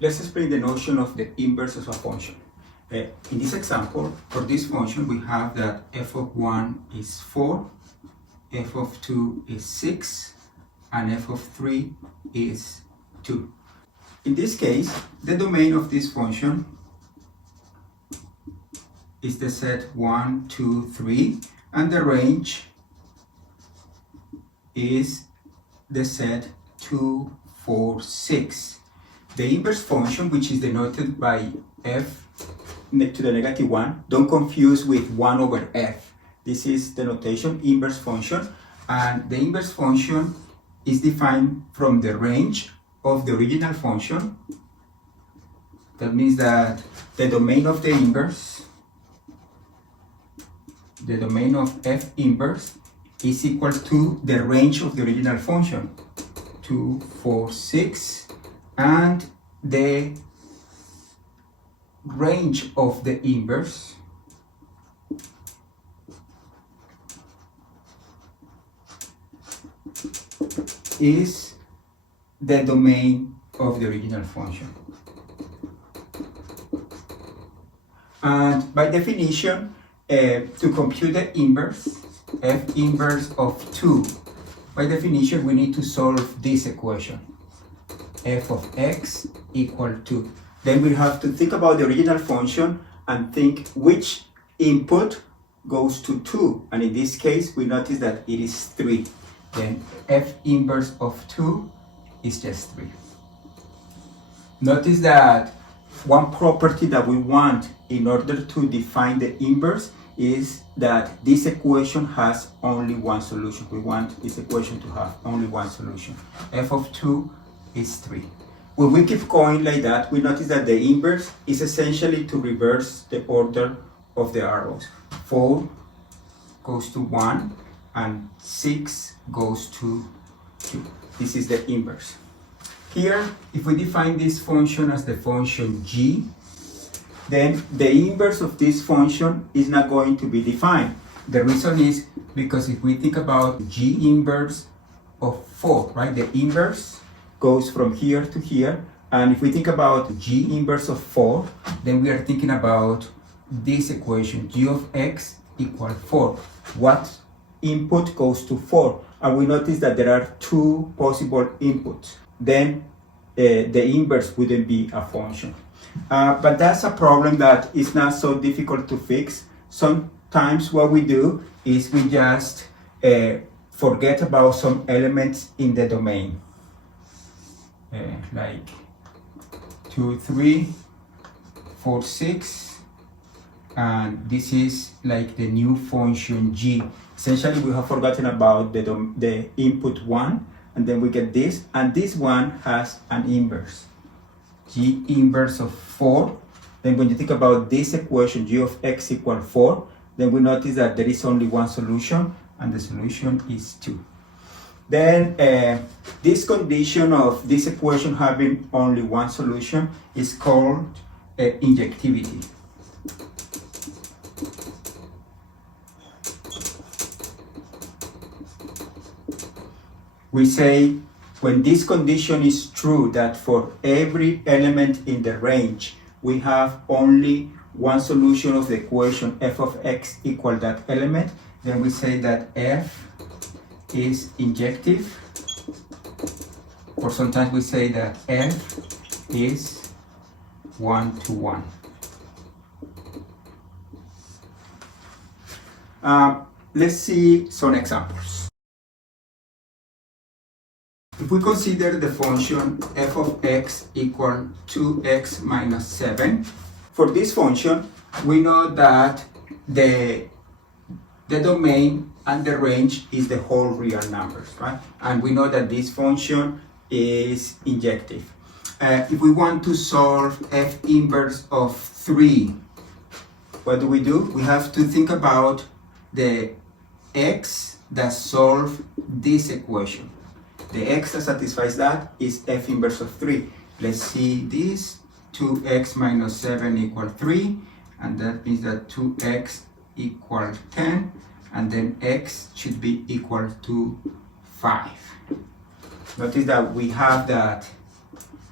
Let's explain the notion of the inverse of a function. In this example, for this function, we have that f of 1 is 4, f of 2 is 6, and f of 3 is 2. In this case, the domain of this function is the set 1, 2, 3, and the range is the set 2, 4, 6. The inverse function, which is denoted by f to the negative 1, don't confuse with 1 over f. This is the notation inverse function, and the inverse function is defined from the range of the original function. That means that the domain of the inverse, the domain of f inverse, is equal to the range of the original function, 2, 4, 6, and the range of the inverse is the domain of the original function. And by definition, to compute the inverse, f inverse of 2, by definition we need to solve this equation, f of x equal to. Then we have to think about the original function and think which input goes to 2. And in this case, we notice that it is 3. Then f inverse of 2 is just 3. Notice that one property that we want in order to define the inverse is that this equation has only one solution. We want this equation to have only one solution. F of 2 is 3. When we keep going like that, we notice that the inverse is essentially to reverse the order of the arrows. 4 goes to 1 and 6 goes to 2. This is the inverse. Here, if we define this function as the function g, then the inverse of this function is not going to be defined. The reason is because if we think about g inverse of 4, right, the inverse goes from here to here, and if we think about g inverse of 4, then we are thinking about this equation, g of x equal 4. What input goes to 4? And we notice that there are two possible inputs. Then the inverse wouldn't be a function. But that's a problem that is not so difficult to fix. Sometimes what we do is we just forget about some elements in the domain. Like 2, 3, 4, 6, and this is like the new function g. Essentially, we have forgotten about the input 1, and then we get this, and this one has an inverse, g inverse of 4. Then when you think about this equation, g of x equal 4, then we notice that there is only one solution, and the solution is 2. Then this condition of this equation having only one solution is called injectivity. We say when this condition is true, that for every element in the range, we have only one solution of the equation f of x equal that element, then we say that f is injective, or sometimes we say that f is 1 to 1. Let's see some examples. If we consider the function f of x equal 2x minus 7, for this function, we know that the domain and the range is the whole real numbers, right? And we know that this function is injective. If we want to solve f inverse of 3, what do? We have to think about the x that solve this equation. The x that satisfies that is f inverse of 3. Let's see this, 2x minus 7 equal 3, and that means that 2x equal 10, and then x should be equal to 5. Notice that we have that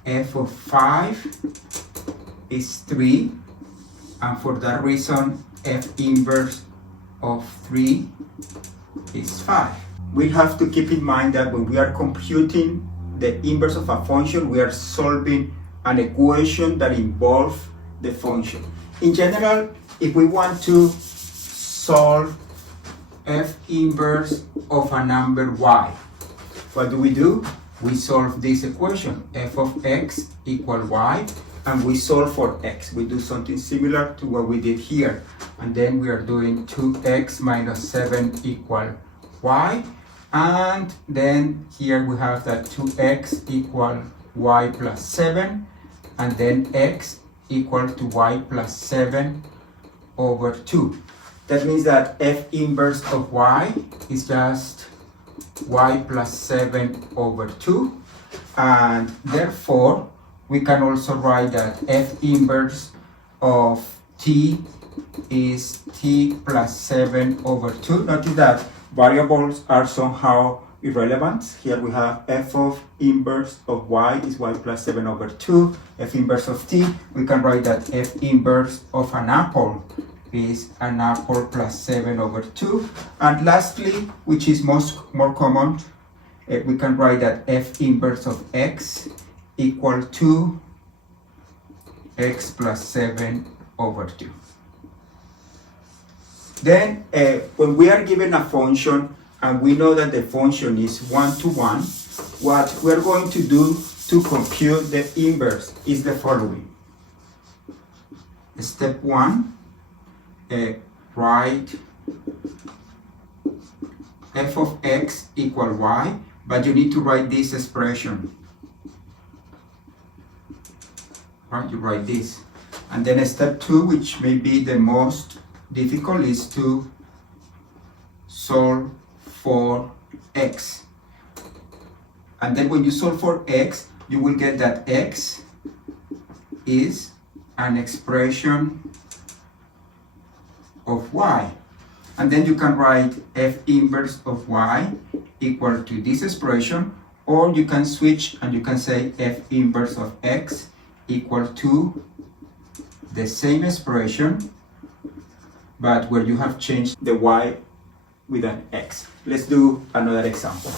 f of 5 is 3, and for that reason f inverse of 3 is 5. We have to keep in mind that when we are computing the inverse of a function, we are solving an equation that involves the function. In general, if we want to solve f inverse of a number y, what do? We solve this equation, f of x equal y, and we solve for x. We do something similar to what we did here, and then we are doing 2x minus 7 equal y, and then here we have that 2x equal y plus 7, and then x equal to y plus 7 over 2. That means that f inverse of y is just y plus 7 over 2, and therefore we can also write that f inverse of t is t plus 7 over 2. Notice that variables are somehow irrelevant. Here we have f of inverse of y is y plus 7 over 2. F inverse of t, we can write that f inverse of an apple is an apple plus 7 over 2. And lastly, which is more common, we can write that f inverse of x equal to x plus 7 over 2. Then when we are given a function and we know that the function is 1-to-1, what we're going to do to compute the inverse is the following. Step 1, write f of x equal y, but you need to write this expression. Right, you write this. And then step 2, which may be the most difficult, is to solve for x. And then when you solve for x, you will get that x is an expression of y. And then you can write f inverse of y equal to this expression, or you can switch and you can say f inverse of x equal to the same expression, but where you have changed the y with an x. Let's do another example.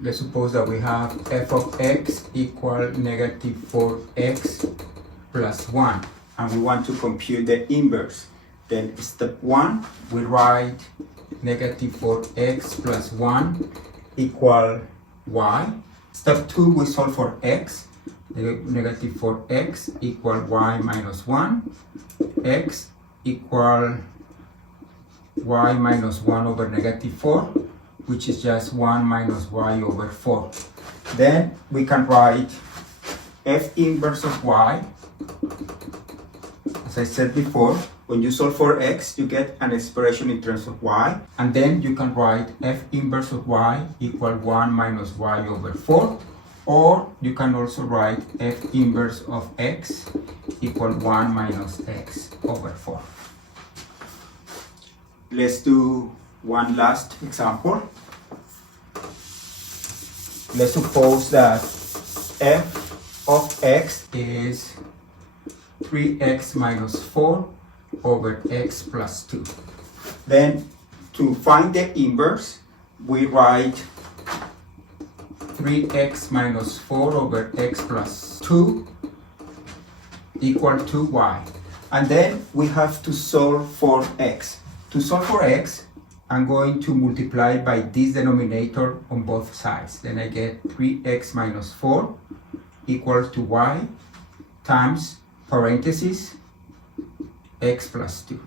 Let's suppose that we have f of x equal negative 4x plus 1, and we want to compute the inverse. Then step 1, we write negative 4x plus 1 equal y. Step 2, we solve for x. Negative 4x equal y minus 1. X equal y minus 1 over negative 4, which is just 1 minus y over 4. Then we can write f inverse of y. As I said before, when you solve for x, you get an expression in terms of y, and then you can write f inverse of y equal 1 minus y over 4, or you can also write f inverse of x equal 1 minus x over 4. Let's do one last example. Let's suppose that f of x is 3x minus 4 over x plus 2. Then to find the inverse, we write 3x minus 4 over x plus 2 equal to y. And then we have to solve for x. To solve for x, I'm going to multiply by this denominator on both sides. Then I get 3x minus 4 equal to y times parentheses x plus 2.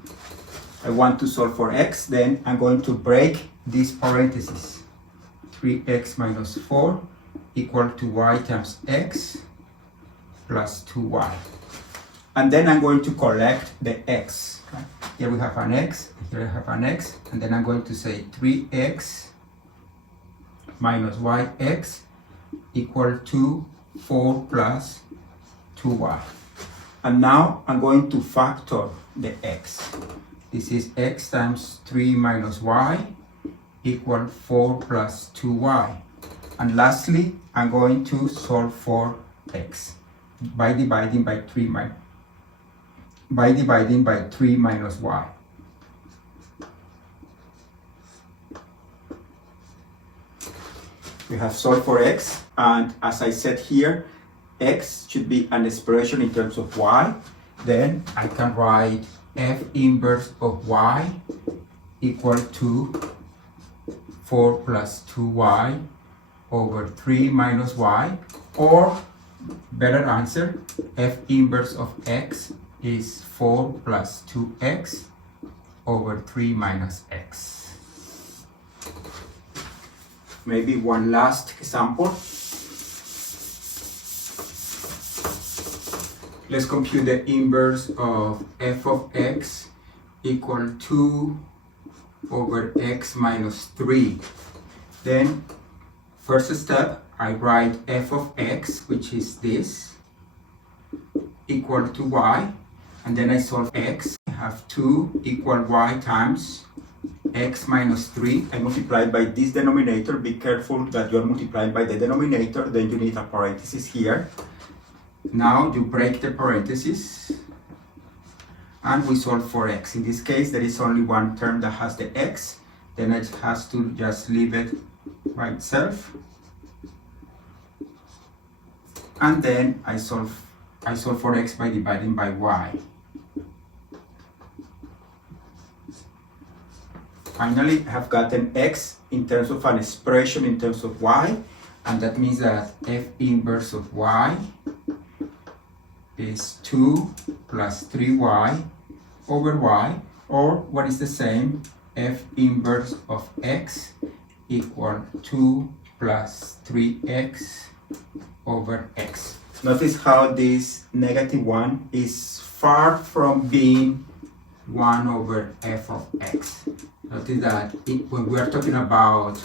I want to solve for x, then I'm going to break these parentheses. 3x minus 4 equal to y times x plus 2y. And then I'm going to collect the x. Okay? Here we have an x, here I have an x, and then I'm going to say 3x minus yx equal to 4 plus 2y. And now I'm going to factor the x. This is x times 3 minus y equal 4 plus 2y. And lastly, I'm going to solve for x by dividing by 3 minus y. We have solved for x, and as I said here, x should be an expression in terms of y. Then I can write f inverse of y equal to 4 plus 2y over 3 minus y, or better answer, f inverse of x is 4 plus 2x over 3 minus x. Maybe one last example. Let's compute the inverse of f of x equal to 2 over x minus 3. Then, first step, I write f of x, which is this, equal to y, and then I solve x. I have 2 equal y times x minus 3. I multiply by this denominator. Be careful that you're multiplying by the denominator, then you need a parenthesis here. Now you break the parenthesis and we solve for x. In this case, there is only one term that has the x, then it has to just leave it by itself. And then I solve for x by dividing by y. Finally, I have gotten x in terms of an expression in terms of y, and that means that f inverse of y is 2 plus 3y over y, or what is the same, f inverse of x equal 2 plus 3x over x. Notice how this -1 is far from being 1 over f of x. Notice that when we are talking about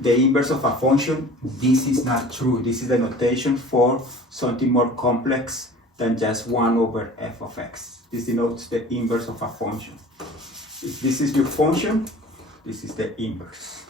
the inverse of a function, this is not true. This is the notation for something more complex than just 1 over f of x. This denotes the inverse of a function. If this is your function, this is the inverse.